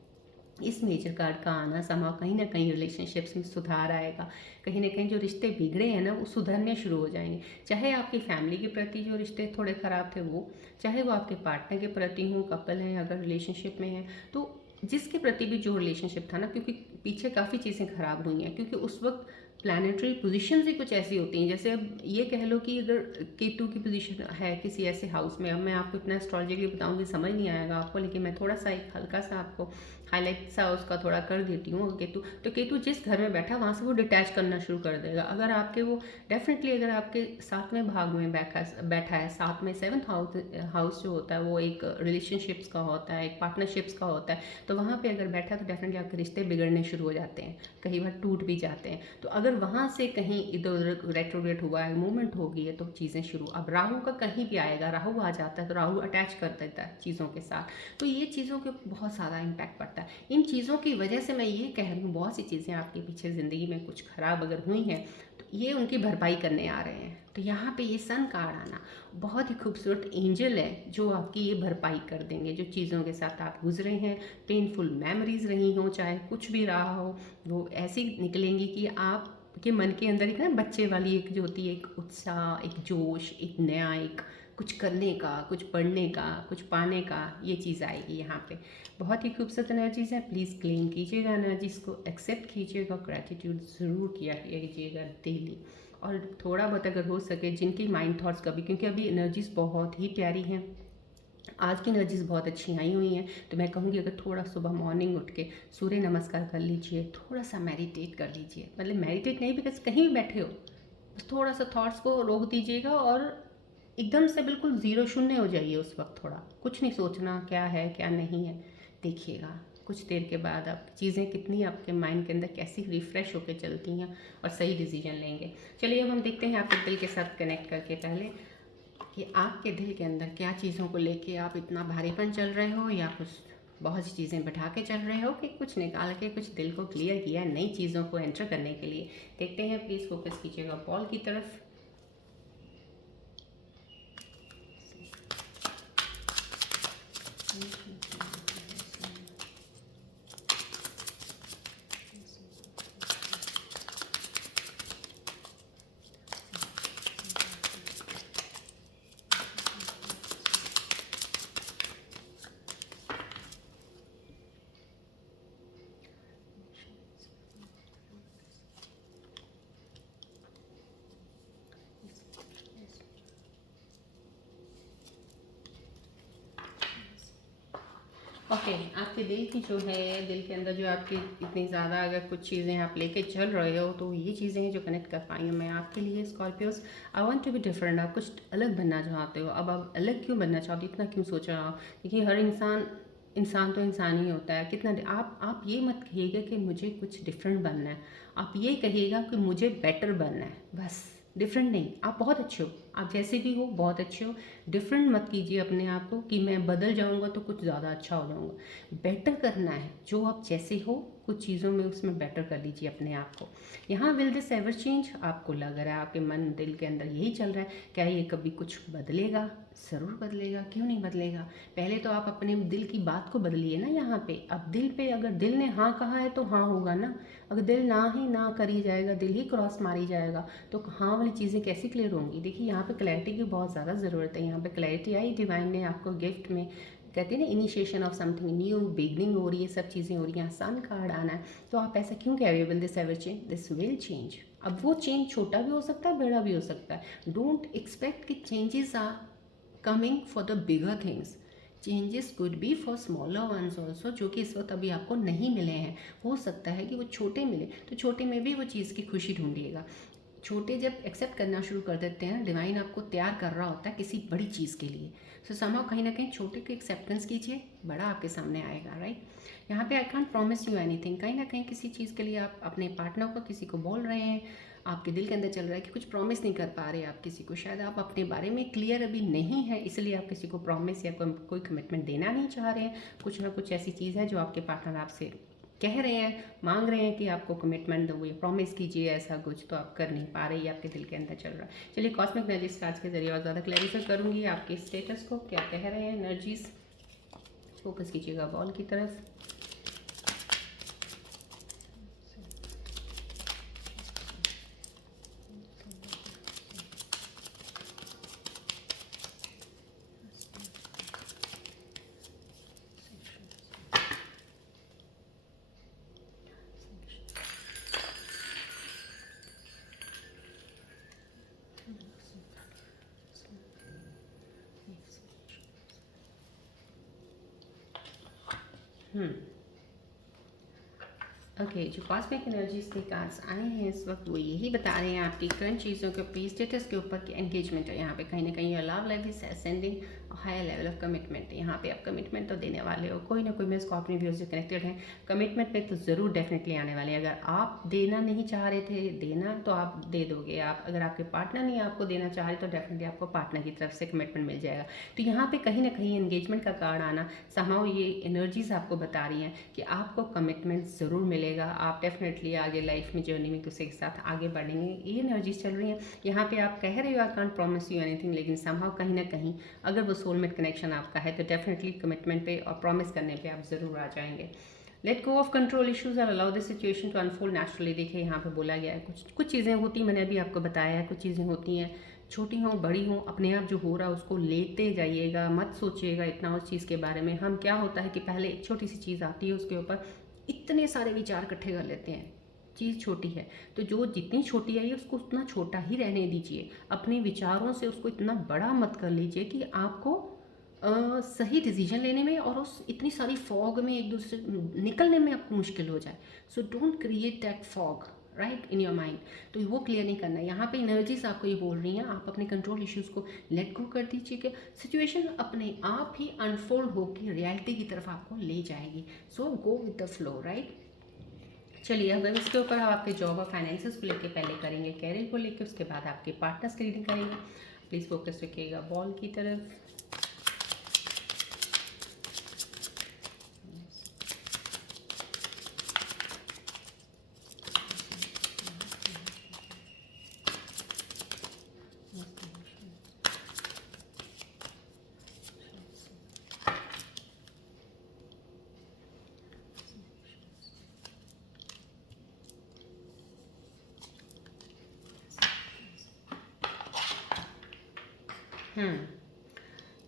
इस मेजर कार्ड का आना समा कहीं ना कहीं रिलेशनशिप्स में सुधार आएगा, कहीं ना कहीं जो रिश्ते बिगड़े हैं ना वो सुधरने शुरू हो जाएंगे। चाहे आपकी फैमिली के प्रति जो रिश्ते थोड़े ख़राब थे वो, चाहे वो आपके पार्टनर के प्रति हो, कपल हैं अगर रिलेशनशिप में है तो, जिसके प्रति भी जो रिलेशनशिप था ना, क्योंकि पीछे काफ़ी चीज़ें ख़राब हुई हैं, क्योंकि उस वक्त प्लानिटरी पोजीशंस ही कुछ ऐसी होती हैं, जैसे अब ये कह लो कि अगर केतु की पोजीशन है किसी ऐसे हाउस में, अब मैं आपको इतना एस्ट्रोलॉजी बताऊंगी समझ नहीं आएगा आपको, लेकिन मैं थोड़ा सा एक हल्का सा आपको हाईलाइट सा उसका थोड़ा कर देती हूँ। केतु, तो केतु जिस घर में बैठा वहाँ से वो डिटैच करना शुरू कर देगा। अगर आपके वो डेफिनेटली अगर आपके सातवें भाग में बैठा है, साथ में सेवन्थ हाउस जो होता है वो एक रिलेशनशिप्स का होता है, एक पार्टनरशिप्स का होता है, तो वहाँ पे अगर बैठा तो डेफिनेटली आपके रिश्ते बिगड़ने शुरू हो जाते हैं, कई बार टूट भी जाते हैं। तो अगर वहाँ से कहीं इधर उधर रेट्रोग्रेड हुआ है, मूवमेंट हो गई है, तो चीज़ें शुरू, अब राहु का कहीं भी आएगा, राहु आ जाता है तो राहु अटैच कर देता है चीज़ों के साथ, तो ये चीज़ों के बहुत ज़्यादा इम्पैक्ट पड़ता है। इन चीज़ों की वजह से मैं ये कह रही हूँ, बहुत सी चीज़ें आपके पीछे ज़िंदगी में कुछ ख़राब अगर हुई हैं तो ये उनकी भरपाई करने आ रहे हैं। तो यहाँ पे ये सन कार्ड आना बहुत ही खूबसूरत एंजल है जो आपकी ये भरपाई कर देंगे, जो चीज़ों के साथ आप गुजरे हैं, पेनफुल मेमोरीज रही हों, चाहे कुछ भी रहा हो, वो ऐसी निकलेंगी कि आप के मन के अंदर एक ना बच्चे वाली एक जो होती है एक उत्साह, एक जोश, एक नया, एक कुछ करने का, कुछ पढ़ने का, कुछ पाने का, ये चीज़ आएगी यहाँ पे। बहुत ही खूबसूरत एनर्जीज़ हैं, प्लीज़ क्लेम कीजिएगा एनर्जीज़ को, एक्सेप्ट कीजिएगा, ग्रैटिट्यूड ज़रूर किया कीजिएगा डेली। और थोड़ा बहुत अगर हो सके जिनकी माइंड थॉट्स का भी, क्योंकि अभी एनर्जीज़ बहुत ही प्यारी हैं, आज की एनर्जीज बहुत अच्छी आई हुई हैं, तो मैं कहूँगी अगर थोड़ा सुबह मॉर्निंग उठ के सूर्य नमस्कार कर लीजिए, थोड़ा सा मेडिटेट कर लीजिए, मतलब मेडिटेट नहीं बिकॉज कहीं भी बैठे हो, बस थोड़ा सा थॉट्स को रोक दीजिएगा और एकदम से बिल्कुल ज़ीरो शून्य हो जाइए उस वक्त, थोड़ा कुछ नहीं सोचना क्या है क्या नहीं है, देखिएगा कुछ देर के बाद आप चीज़ें कितनी आपके माइंड के अंदर कैसी रिफ़्रेश होकर चलती हैं और सही डिसीजन लेंगे। चलिए अब हम देखते हैं आपके दिल के साथ कनेक्ट करके पहले कि आपके दिल के अंदर क्या चीज़ों को लेके आप इतना भारीपन चल रहे हो, या कुछ बहुत सी चीज़ें बैठा के चल रहे हो, कि कुछ निकाल के कुछ दिल को क्लियर किया नई चीज़ों को एंटर करने के लिए। देखते हैं, प्लीज़ फोकस कीजिएगा बॉल की तरफ। ओके, आपके दिल की जो है, दिल के अंदर जो आपकी इतनी ज़्यादा अगर कुछ चीज़ें आप लेके चल रहे हो, तो ये चीज़ें हैं जो कनेक्ट कर पाई हूँ मैं आपके लिए Scorpios. I want to be different, आप कुछ अलग बनना चाहते हो। अब आप अलग क्यों बनना चाहते हो, इतना क्यों सोच रहा हो? देखिए, हर इंसान इंसान तो इंसान ही होता है। कितना आप ये मत कहिएगा कि मुझे कुछ डिफरेंट बनना है, आप ये कहिएगा कि मुझे बेटर बनना है, बस। डिफरेंट नहीं, आप बहुत अच्छे हो, आप जैसे भी हो बहुत अच्छे हो। डिफरेंट मत कीजिए अपने आप को कि मैं बदल जाऊंगा तो कुछ ज़्यादा अच्छा हो जाऊंगा। बेटर करना है, जो आप जैसे हो कुछ चीज़ों में उसमें बेटर कर लीजिए अपने आप को। यहाँ विल दिस एवर चेंज, आपको लग रहा है आपके मन दिल के अंदर यही चल रहा है, क्या ये कभी कुछ बदलेगा? ज़रूर बदलेगा, क्यों नहीं बदलेगा। पहले तो आप अपने दिल की बात को बदलिए ना यहाँ पे। अब दिल पे अगर दिल ने हाँ कहा है तो हाँ होगा ना। अगर दिल ना ही ना करी जाएगा, दिल ही क्रॉस मारी जाएगा, तो हाँ वाली चीज़ें कैसी क्लियर होंगी। देखिए, यहाँ पे क्लैरिटी की बहुत ज़्यादा ज़रूरत है। यहाँ पे क्लैरिटी आई डिवाइन ने आपको गिफ्ट में, कहते हैं ना initiation of something new, beginning हो रही है, सब चीज़ें हो रही हैं, सन कार्ड आना है। तो आप ऐसा क्यों कह रहे हो, will this ever change, this will change. अब वो चेंज छोटा भी हो सकता है, बड़ा भी हो सकता है। डोंट एक्सपेक्ट कि changes are coming for the bigger things. Changes could be for smaller ones also, जो कि इस वक्त अभी आपको नहीं मिले हैं। हो सकता है कि वो छोटे मिले, तो छोटे में भी वो चीज़ की खुशी ढूंढिएगा। छोटे जब एक्सेप्ट करना शुरू कर देते हैं, डिवाइन आपको तैयार कर रहा होता है किसी बड़ी चीज़ के लिए। सो समहाउ कहीं ना कहीं छोटे की एक्सेप्टेंस कीजिए, बड़ा आपके सामने आएगा, राइट। यहाँ पे I can't promise you anything. कहीं ना कहीं किसी चीज़ के लिए आप अपने पार्टनर को किसी को बोल रहे हैं, आपके दिल के अंदर चल रहा है कि कुछ प्रॉमिस नहीं कर पा रहे आप किसी को, शायद आप अपने बारे में क्लियर अभी नहीं है, इसलिए आप किसी को प्रॉमिस या कोई कमिटमेंट देना नहीं चाह रहे हैं। कुछ ना कुछ ऐसी चीज़ है जो आपके पार्टनर आपसे कह रहे हैं, मांग रहे हैं कि आपको कमिटमेंट दो या प्रॉमिस कीजिए ऐसा कुछ, तो आप कर नहीं पा रहे, ये आपके दिल के अंदर चल रहा है। चलिए, कॉस्मिक एनर्जीज कार्ड्स के जरिए और ज़्यादा क्लैरिफाई करूंगी आपके स्टेटस को, क्या कह रहे हैं एनर्जीज। फोकस कीजिएगा बॉल की तरफ। ओके, जो कॉस्मिक एनर्जीज के कार्ड्स आए हैं इस वक्त, वो यही बता रहे हैं आपकी करंट चीज़ों के ऊपर, स्टेटस के ऊपर कि एंगेजमेंट है यहाँ पे। कहीं ना कहीं your love life is ascending, higher level of commitment. यहाँ पे आप कमिटमेंट तो देने वाले हो, कोई ना कोई में स्कॉर्पियो व्यूज से कनेक्टेड हैं, कमिटमेंट पे तो ज़रूर डेफिनेटली आने वाले हैं। अगर आप देना नहीं चाह रहे थे देना, तो आप दे दोगे। आप अगर आपके पार्टनर नहीं आपको देना चाह रहे, तो डेफिनेटली आपको पार्टनर की तरफ से कमिटमेंट मिल जाएगा। तो यहाँ पे कहीं ना कहीं एंगेजमेंट का कार्ड आना, समहाउ ये एनर्जीज आपको बता रही हैं कि आपको कमिटमेंट ज़रूर मिलेगा। आप डेफिनेटली आगे लाइफ में जर्नी में किसी के साथ आगे बढ़ेंगे, ये एनर्जीज चल रही हैं। यहाँ पे आप कह रहे हो I can't promise you anything, लेकिन समहाउ कहीं ना कहीं अगर वो सोलमेट कनेक्शन आपका है, तो डेफिनेटली कमिटमेंट पे और प्रॉमिस करने पे आप ज़रूर आ जाएंगे। Let go of control issues और allow this situation to unfold naturally. देखिए, यहाँ पे बोला गया है कुछ कुछ चीज़ें होती, मैंने अभी आपको बताया है, कुछ चीज़ें होती हैं, छोटी हों बड़ी हों, अपने आप जो हो रहा है उसको लेते जाइएगा, मत सोचिएगा इतना उस चीज़ के बारे में। हम क्या होता है कि पहले एक छोटी सी चीज़ आती है, उसके ऊपर इतने सारे विचार इकट्ठे कर लेते हैं। चीज़ छोटी है तो जो जितनी छोटी आई है उसको उतना छोटा ही रहने दीजिए। अपने विचारों से उसको इतना बड़ा मत कर लीजिए कि आपको सही डिसीजन लेने में और उस इतनी सारी फॉग में एक दूसरे निकलने में आपको मुश्किल हो जाए। So don't create that fog right in your mind. तो वो क्लियर नहीं करना है। यहाँ पे एनर्जीज आपको ये बोल रही हैं, आप अपने कंट्रोल इश्यूज़ को लेट गो कर दीजिए कि सिचुएशन अपने आप ही अनफोल्ड होकर रियलिटी की तरफ आपको ले जाएगी। So go with the flow, right. चलिए, अब इसके ऊपर हम आपके जॉब और फाइनेंसेस को लेके पहले करेंगे, कैरियर को लेके, उसके बाद आपके पार्टनर्स की रीडिंग करेंगे। प्लीज़ फोकस रखिएगा बॉल की तरफ।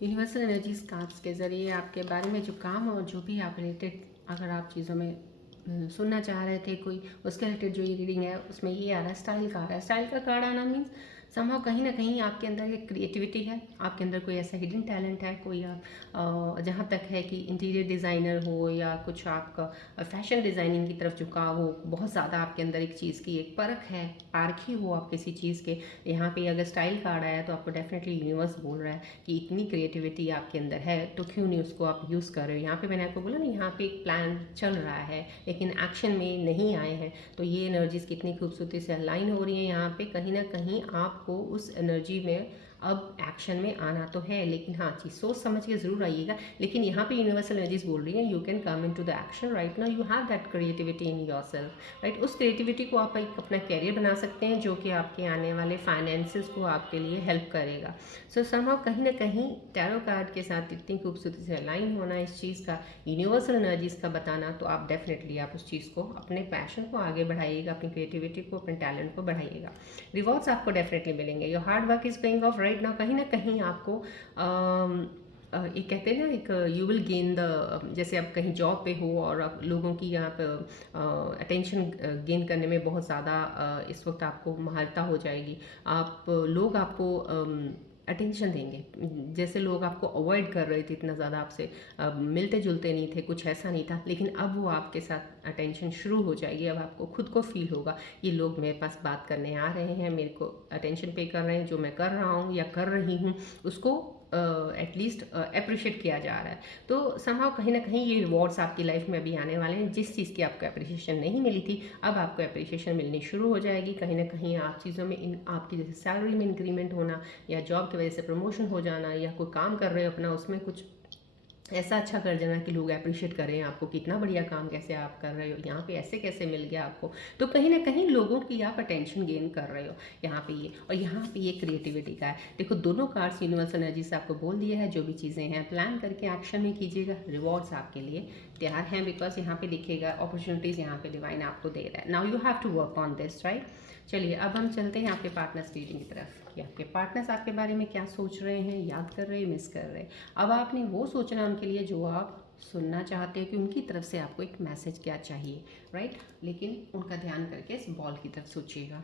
यूनिवर्सल एनर्जीज कार्ड्स के ज़रिए आपके बारे में जो काम और जो भी आप रिलेटेड अगर आप चीज़ों में सुनना चाह रहे थे कोई, उसके रिलेटेड जो ये रीडिंग है उसमें ये आ रहा है, स्टाइल का आ रहा है। स्टाइल का कार्ड आना मीन्स समहाउ कहीं ना कहीं आपके अंदर एक क्रिएटिविटी है, आपके अंदर कोई ऐसा हिडन टैलेंट है, कोई आप जहाँ तक है कि इंटीरियर डिज़ाइनर हो या कुछ आपका फैशन डिज़ाइनिंग की तरफ झुकाव हो, बहुत ज़्यादा आपके अंदर एक चीज़ की एक परख है, पारखी हो आप किसी चीज़ के। यहाँ पे अगर स्टाइल कार्ड आया तो आपको डेफिनेटली यूनिवर्स बोल रहा है कि इतनी क्रिएटिविटी आपके अंदर है तो क्यों नहीं उसको आप यूज़ कर रहे हो। यहाँ पे मैंने आपको बोला ना, यहाँ पे एक प्लान चल रहा है लेकिन एक्शन में नहीं आए हैं, तो ये एनर्जीज कितनी खूबसूरती से अलाइन हो रही हैं। यहाँ पे कहीं ना कहीं आपको उस एनर्जी में अब एक्शन में आना तो है, लेकिन हाँ चीज़ सोच समझ के ज़रूर आइएगा। लेकिन यहाँ पे यूनिवर्सल एनर्जीज बोल रही है you can come into the action right now, you have that creativity in yourself right. उस क्रिएटिविटी को आप एक अपना कैरियर बना सकते हैं जो कि आपके आने वाले फाइनेंसेस को आपके लिए हेल्प करेगा। सो समहाउ कहीं ना कहीं टैरो कार्ड के साथ इतनी खूबसूरती से अलाइन होना, इस चीज़ का यूनिवर्सल एनर्जीज का बताना, तो आप डेफिनेटली आप उस चीज़ को, अपने पैशन को आगे बढ़ाइएगा, अपनी क्रिएटिविटी को, अपने टैलेंट को बढ़ाइएगा। रिवॉर्ड्स आपको डेफिनेटली मिलेंगे। Your hard work is paying off right now. कहीं ना कहीं आपको एक कहते हैं ना, एक यू विल गेन द, जैसे आप कहीं जॉब पे हो और आप लोगों की यहाँ पे अटेंशन गेन करने में बहुत ज़्यादा इस वक्त आपको महारता हो जाएगी। आप लोग आपको अटेंशन देंगे, जैसे लोग आपको अवॉइड कर रहे थे, इतना ज़्यादा आपसे मिलते जुलते नहीं थे, कुछ ऐसा नहीं था, लेकिन अब वो आपके साथ अटेंशन शुरू हो जाएगी। अब आपको खुद को फील होगा ये लोग मेरे पास बात करने आ रहे हैं, मेरे को अटेंशन पे कर रहे हैं, जो मैं कर रहा हूँ या कर रही हूँ उसको एटलीस्ट अप्रिशिएट किया जा रहा है। तो समहाउ कहीं ना कहीं ये रिवॉर्ड्स आपकी लाइफ में अभी आने वाले हैं। जिस चीज़ की आपको अप्रिशिएशन नहीं मिली थी, अब आपको अप्रिशिएशन मिलनी शुरू हो जाएगी। कहीं ना कहीं आप चीज़ों में आपकी जैसे सैलरी में इंक्रीमेंट होना, या जॉब की वजह से प्रमोशन हो जाना, या कोई काम कर रहे हो अपना उसमें कुछ ऐसा अच्छा कर देना कि लोग अप्रिशिएट करें आपको, कितना बढ़िया काम कैसे आप कर रहे हो, यहाँ पे ऐसे कैसे मिल गया आपको। तो कहीं ना कहीं लोगों की आप अटेंशन गेन कर रहे हो यहाँ पे ये, और यहाँ पे ये क्रिएटिविटी का है। देखो दोनों कार्ड्स यूनिवर्सल एनर्जी से आपको बोल दिया है, जो भी चीज़ें हैं प्लान करके एक्शन में कीजिएगा, रिवॉर्ड्स आपके लिए तैयार हैं। बिकॉज यहाँ पे देखिएगा अपॉर्चुनिटीज़ यहाँ पे डिवाइन आपको दे रहा है। Now you have to work on this right. चलिए अब हम चलते हैं आपके पार्टनर्स रीडिंग की तरफ, कि आपके पार्टनर्स आपके बारे में क्या सोच रहे हैं, याद कर रहे हैं, मिस कर रहे हैं। अब आपने वो सोचना उनके लिए जो आप सुनना चाहते हो, कि उनकी तरफ से आपको एक मैसेज क्या चाहिए राइट। लेकिन उनका ध्यान करके इस बॉल की तरफ सोचिएगा।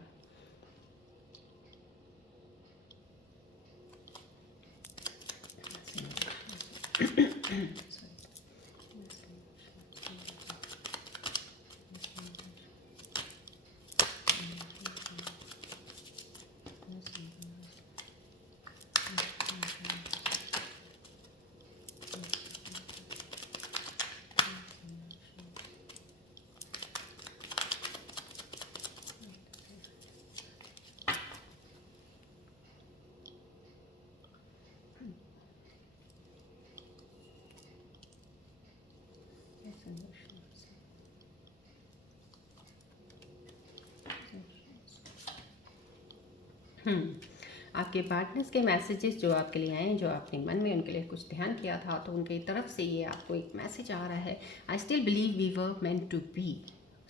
आपके पार्टनर्स के मैसेजेस जो आपके लिए आए हैं, जो आपने मन में उनके लिए कुछ ध्यान किया था, तो उनकी तरफ से ये आपको एक मैसेज आ रहा है। I still believe we were meant to be.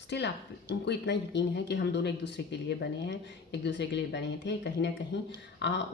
Still आप उनको इतना यकीन है कि हम दोनों एक दूसरे के लिए बने हैं, एक दूसरे के लिए बने थे। कहीं ना कहीं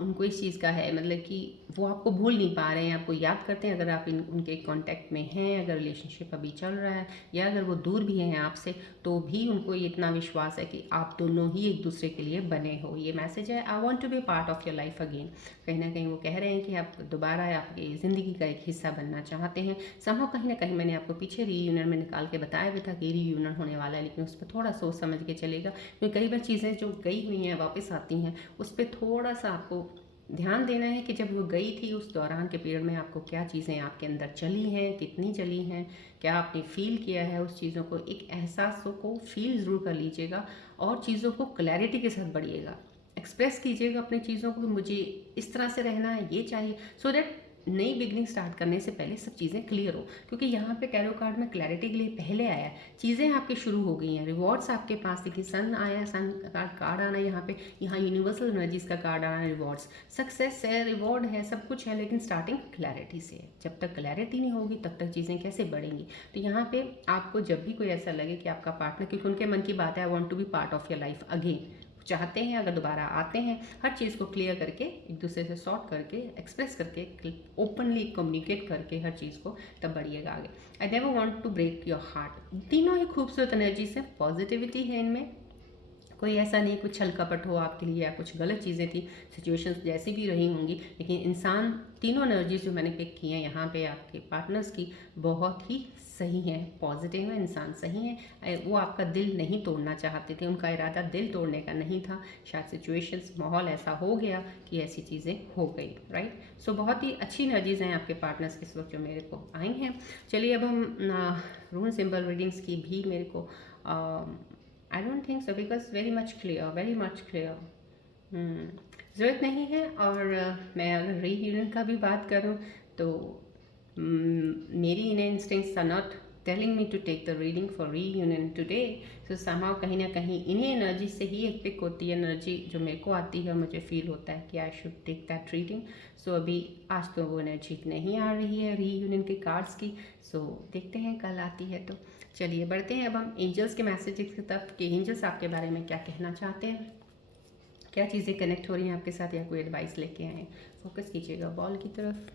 उनको इस चीज़ का है, मतलब कि वो आपको भूल नहीं पा रहे हैं, आपको याद करते हैं। अगर आप उनके कांटेक्ट में हैं, अगर रिलेशनशिप अभी चल रहा है, या अगर वो दूर भी हैं आपसे, तो भी उनको इतना विश्वास है कि आप दोनों ही एक दूसरे के लिए बने हो। ये मैसेज है, I want to be part of your life again. कहीं ना कहीं वो कह रहे हैं कि आप दोबारा आपकी ज़िंदगी का एक हिस्सा बनना चाहते हैं। समहाउ कहीं ना कहीं मैंने आपको पीछे रीयूनियन में निकाल के बताया भी था कि रीयूनियन होने वाला है, लेकिन उस पर थोड़ा सोच समझ के चलेगा, क्योंकि कई बार चीज़ें जो गई हुई हैं वापस आती हैं, उस पर थोड़ा सा आपको ध्यान देना है कि जब वो गई थी उस दौरान के पीरियड में आपको क्या चीज़ें आपके अंदर चली हैं, कितनी चली हैं, क्या आपने फील किया है उस चीज़ों को। एक एहसासों को फील ज़रूर कर लीजिएगा, और चीज़ों को क्लैरिटी के साथ बढ़िएगा, एक्सप्रेस कीजिएगा अपनी चीज़ों को, मुझे इस तरह से रहना है, ये चाहिए, सो दैट नई बिगनिंग स्टार्ट करने से पहले सब चीज़ें क्लियर हो। क्योंकि यहाँ पे टैरो कार्ड में क्लैरिटी के लिए पहले आया है, चीज़ें आपकी शुरू हो गई हैं, रिवॉर्ड्स आपके पास। देखिए सन आया, सन का कार्ड आना यहाँ पे, यहाँ यूनिवर्सल एनर्जीज का कार्ड आना, रिवॉर्ड्स, सक्सेस है, रिवॉर्ड है, सब कुछ है, लेकिन स्टार्टिंग क्लैरिटी से है। जब तक क्लैरिटी नहीं होगी तब तक चीज़ें कैसे बढ़ेंगी। तो यहाँ पे आपको जब भी कोई ऐसा लगे कि आपका पार्टनर, क्योंकि उनके मन की बात है, I want to be part of your life again, चाहते हैं अगर दोबारा आते हैं, हर चीज़ को क्लियर करके, एक दूसरे से सॉर्ट करके, एक्सप्रेस करके, ओपनली कम्युनिकेट करके हर चीज़ को, तब बढ़िएगा आगे। I never want to break your heart. तीनों ही खूबसूरत एनर्जी से, पॉजिटिविटी है इनमें, कोई ऐसा नहीं कुछ छल कपट हो आपके लिए या कुछ गलत चीज़ें थी, सिचुएशंस जैसी भी रही होंगी, लेकिन इंसान तीनों एनर्जीज जो मैंने पिक की हैं यहाँ पे आपके पार्टनर्स की बहुत ही सही है, पॉजिटिव है, इंसान सही है। वो आपका दिल नहीं तोड़ना चाहते थे, उनका इरादा दिल तोड़ने का नहीं था, शायद सिचुएशंस माहौल ऐसा हो गया कि ऐसी चीज़ें हो गई, राइट। सो बहुत ही अच्छी एनर्जीज हैं आपके पार्टनर्स के इस वक्त जो मेरे को आई हैं। चलिए अब हम रून सिंबल रीडिंग्स की भी मेरे को I don't think so because very much clear ज़रूरत नहीं है। और मैं अगर रीयूनियन का भी बात करूँ तो मेरी inner instincts are not telling me to take the reading for reunion today. So समाव कहीं ना कहीं इन्हीं एनर्जी से ही एक पिक होती है, एनर्जी जो मेरे को आती है, मुझे फील होता है कि I should take that reading. So अभी आज तो वो एनर्जी नहीं आ रही है रीयूनियन के कार्ड्स की। सो देखते हैं कल आती है तो। चलिए बढ़ते हैं अब हम एंजल्स के मैसेजेस की तरफ कि एंजल्स आपके बारे में क्या कहना चाहते हैं, क्या चीज़ें कनेक्ट हो रही हैं आपके साथ या कोई एडवाइस लेके आए हैं। फोकस कीजिएगा बॉल की तरफ।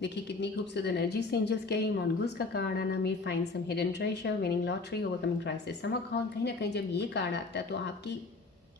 देखिए कितनी खूबसूरत एनर्जी से एंजल्स के आई। मॉनगूस का कार्ड आना, may find some hidden treasure, winning lottery, overcoming crisis. Somehow कहीं ना कहीं जब ये कार्ड आता है तो आपकी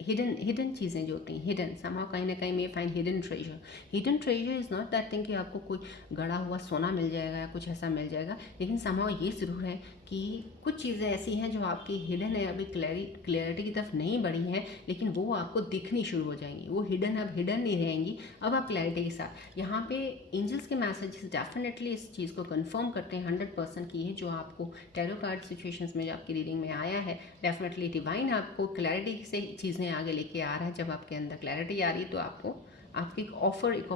हिडन चीज़ें जो होती हैं, हिडन समहाउ कहीं ना कहीं may find hidden treasure. Hidden treasure is not that thing कि आपको कोई गड़ा हुआ सोना मिल जाएगा या कुछ ऐसा मिल जाएगा, लेकिन समहाउ ये ज़रूर है कि कुछ चीज़ें ऐसी हैं जो आपकी हिडन है, अभी क्लैरिटी की तरफ नहीं बढ़ी हैं, लेकिन वो आपको दिखनी शुरू हो जाएंगी। वो हिडन अब हिडन नहीं रहेंगी, अब आप क्लैरिटी के साथ। यहाँ पे एंजल्स के मैसेजेस डेफिनेटली इस चीज़ को कंफर्म करते हैं 100% की है जो आपको टैरो कार्ड सिचुएशंस में जो आपकी रीडिंग में आया है। डेफिनेटली डिवाइन आपको क्लैरिटी से चीज़ें आगे लेके आ रहा है। जब आपके अंदर क्लैरिटी आ रही है तो आपको आपकी एक ऑफर, एक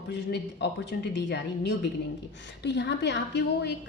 अपॉर्चुनिटी दी जा रही है न्यू बिगनिंग की। तो यहाँ पे आपकी वो एक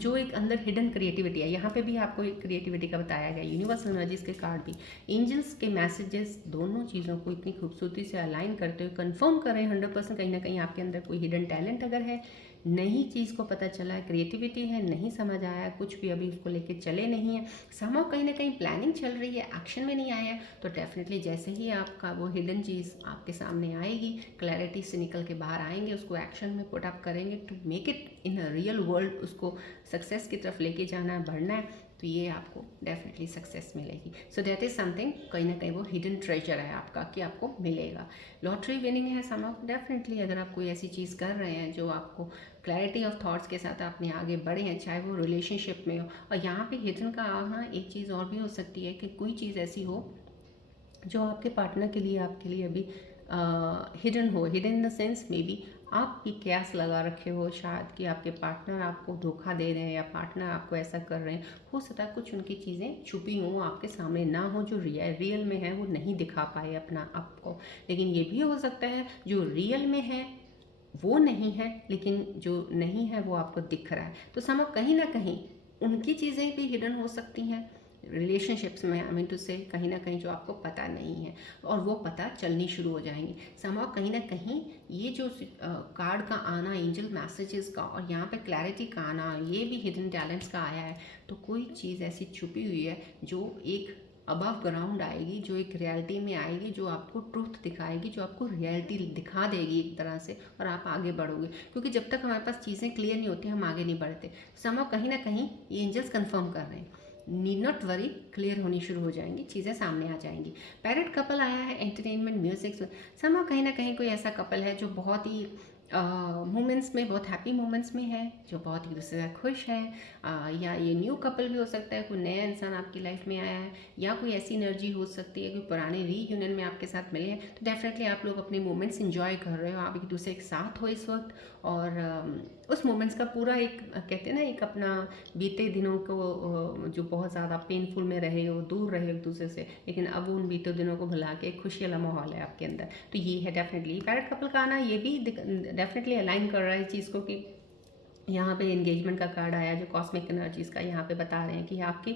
जो एक अंदर हिडन क्रिएटिविटी है, यहाँ पे भी आपको एक क्रिएटिविटी का बताया गया। यूनिवर्सल एनर्जीज के कार्ड भी, एंजल्स के मैसेजेस दोनों चीज़ों को इतनी खूबसूरती से अलाइन करते हुए कंफर्म कर रहे हैं 100% कहीं ना कहीं आपके अंदर कोई हिडन टैलेंट अगर है, नई चीज़ को पता चला है, क्रिएटिविटी है, नहीं समझ आया कुछ भी, अभी उसको लेके चले नहीं है, समहाउ कहीं ना कहीं प्लानिंग चल रही है, एक्शन में नहीं आया है, तो डेफिनेटली जैसे ही आपका वो हिडन चीज़ आपके सामने आएगी, क्लैरिटी से निकल के बाहर आएंगे, उसको एक्शन में पुट अप करेंगे to make it in a real world, उसको सक्सेस की तरफ लेके जाना है, बढ़ना है, तो ये आपको डेफिनेटली सक्सेस मिलेगी। सो दैट इज़ समथिंग, कहीं ना कहीं वो हिडन ट्रेजर है आपका कि आपको मिलेगा। लॉटरी विनिंग है समहाउ, डेफिनेटली अगर आप कोई ऐसी चीज़ कर रहे हैं जो आपको क्लैरिटी ऑफ थॉट्स के साथ अपने आगे बढ़े हैं, चाहे वो रिलेशनशिप में हो। और यहाँ पे हिडन का आना एक चीज़ और भी हो सकती है कि कोई चीज़ ऐसी हो जो आपके पार्टनर के लिए, आपके लिए अभी हिडन हो, hidden in the sense may be आप भी कयास लगा रखे हो शायद कि आपके पार्टनर आपको धोखा दे रहे हैं या पार्टनर आपको ऐसा कर रहे हैं। हो सकता है कुछ उनकी चीज़ें छुपी हों, आपके सामने ना हो, जो रियल में है वो नहीं दिखा पाए अपना आपको। लेकिन ये भी हो सकता है जो रियल में है वो नहीं है, लेकिन जो नहीं है वो आपको दिख रहा है। तो समझ कहीं ना कहीं उनकी चीज़ें भी हिडन हो सकती हैं रिलेशनशिप्स में, आई मीन टू से कहीं ना कहीं जो आपको पता नहीं है, और वो पता चलनी शुरू हो जाएंगी। समहाउ कहीं ना कहीं ये जो कार्ड का आना, एंजल मैसेजेस का, और यहाँ पे क्लैरिटी का आना, ये भी हिडन टैलेंट्स का आया है। तो कोई चीज़ ऐसी छुपी हुई है जो एक अबव ग्राउंड आएगी, जो एक रियलिटी में आएगी, जो आपको ट्रूथ दिखाएगी, जो आपको रियलिटी दिखा देगी एक तरह से, और आप आगे बढ़ोगे। क्योंकि जब तक हमारे पास चीज़ें क्लियर नहीं होती हम आगे नहीं बढ़ते। समहाउ कहीं ना कहीं ये एंजल्स कंफर्म कर रहे हैं, नीड नॉट वरी, क्लियर होनी शुरू हो जाएंगी, चीज़ें सामने आ जाएंगी। पैरेट कपल आया है, एंटरटेनमेंट म्यूजिक, समहाउ कहीं ना कहीं कोई ऐसा कपल है जो बहुत ही मोमेंट्स में, बहुत हैप्पी मोमेंट्स में है, जो बहुत एक दूसरे से खुश हैं, या ये न्यू कपल भी हो सकता है, कोई नया इंसान आपकी लाइफ में आया है, या कोई ऐसी एनर्जी हो सकती है, कोई पुराने रीयूनियन में आपके साथ मिले हैं, तो डेफिनेटली आप लोग अपने मोमेंट्स इंजॉय कर रहे हो, आप एक दूसरे के साथ हो इस वक्त। और उस मोमेंट्स का पूरा एक कहते हैं ना, एक अपना बीते दिनों को जो बहुत ज़्यादा पेनफुल में रहे हो, दूर रहे एक दूसरे से, लेकिन अब उन बीते दिनों को भुला के खुशी वाला माहौल है आपके अंदर। तो ये है डेफिनेटली पैरेट कपल का आना, ये भी डेफिनेटली अलाइन कर रहा है इस चीज़ को कि यहाँ पे एंगेजमेंट का कार्ड आया, जो कॉस्मिक एनर्जीज का यहाँ पे बता रहे हैं कि आपकी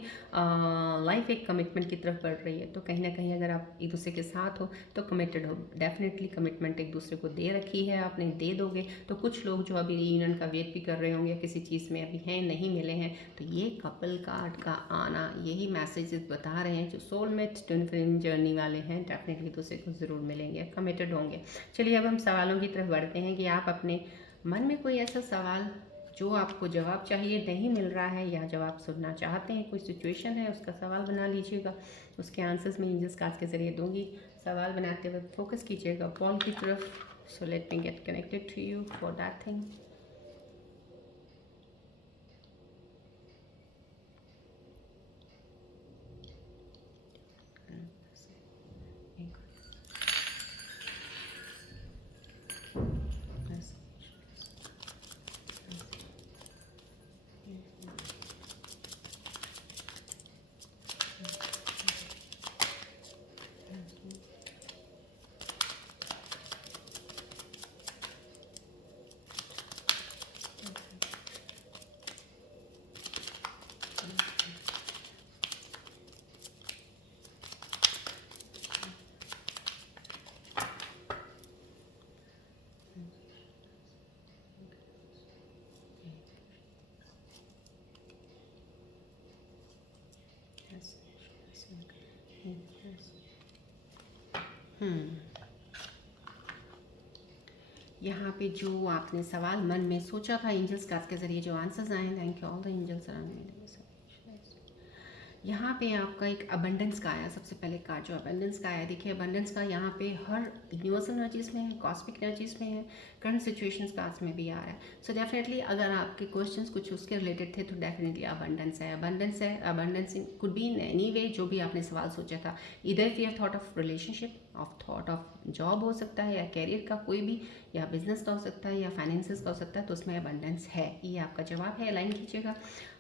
लाइफ एक कमिटमेंट की तरफ बढ़ रही है। तो कहीं ना कहीं अगर आप एक दूसरे के साथ हो तो कमिटेड हो, डेफिनेटली कमिटमेंट एक दूसरे को दे रखी है आपने, दे दोगे। तो कुछ लोग जो अभी रीयूनियन का वेट भी कर रहे होंगे, किसी चीज़ में अभी हैं, नहीं मिले हैं, तो ये कपल कार्ड का आना यही मैसेजेस बता रहे हैं, जो सोलमेट ट्विन फ्लेम जर्नी वाले हैं डेफिनेटली एक दूसरे को ज़रूर मिलेंगे, कमिटेड होंगे। चलिए अब हम सवालों की तरफ बढ़ते हैं कि आप अपने मन में कोई ऐसा सवाल जो आपको जवाब चाहिए, नहीं मिल रहा है, या जवाब सुनना चाहते हैं, कोई सिचुएशन है, उसका सवाल बना लीजिएगा। उसके आंसर्स मैं एंजल्स कार्ड्स के ज़रिए दूंगी। सवाल बनाते वक्त फोकस कीजिएगा कॉल की तरफ। So let me get connected to you for that thing. यहाँ पे जो आपने सवाल मन में सोचा था, एंजल्स कार्ड्स के जरिए जो आंसर्स आए, thank you all the angels around me. यहाँ पे आपका एक अबंडेंस का आया, सबसे पहले कार्ड जो अबंडेंस का आया, देखिए अबंडेंस का यहाँ पे हर यूनिवर्सल एनर्जीज में है, कॉस्मिक एनर्जीज में है, करंट सिचुएशंस कार्ड्स में भी आ रहा है। सो डेफिनेटली अगर आपके क्वेश्चंस कुछ उसके रिलेटेड थे तो डेफिनेटली अबंडेंस है, अबंडेंस है। Abundance could be in any way, जो भी आपने सवाल सोचा था, इधर if you thought of relationship, of thought of job हो सकता है, या कैरियर का कोई भी, या बिजनेस का हो सकता है, या फाइनेंसेस का हो सकता है, तो उसमें अबंडेंस है। ये आपका जवाब है, अलाइन कीजिएगा।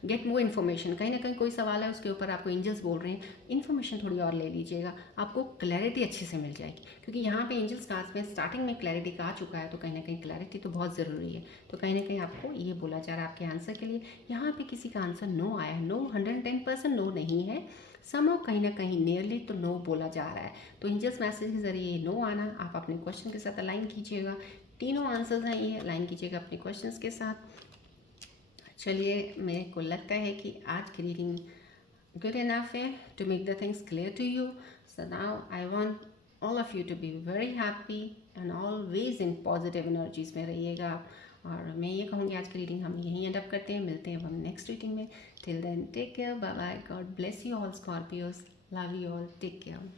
गेट मोर इन्फॉर्मेशन, कहीं ना कहीं कोई सवाल है उसके ऊपर आपको एंजल्स बोल रहे हैं इन्फॉर्मेशन थोड़ी और ले लीजिएगा, आपको क्लैरिटी अच्छे से मिल जाएगी। क्योंकि यहाँ पे एंजल्स कार्ड्स में स्टार्टिंग में क्लैरिटी का आ चुका है, तो कहीं ना कहीं क्लैरिटी तो बहुत ज़रूरी है। तो कहीं ना कहीं आपको ये बोला जा रहा है आपके आंसर के लिए। यहाँ पे किसी का आंसर नो आया है, नो 110% नो नहीं है, समो कहीं ना कहीं नियरली तो नो बोला जा रहा है। तो एंजल्स मैसेज के जरिए नो आना, आप अपने क्वेश्चन के साथ अलाइन कीजिएगा। तीनों आंसर्स हैं ये, अलाइन कीजिएगा अपने क्वेश्चंस के साथ। चलिए, मेरे को लगता है कि आज की reading good enough to make the things clear to you. So now I want all of you to be very happy and always in positive energies में रहिएगा आप। और मैं ये कहूँगी आज की रीडिंग हम यहीं एंड अप करते हैं, मिलते हैं हम नेक्स्ट रीडिंग में। Till then take care, bye bye, God bless you all Scorpios, love you all, take care.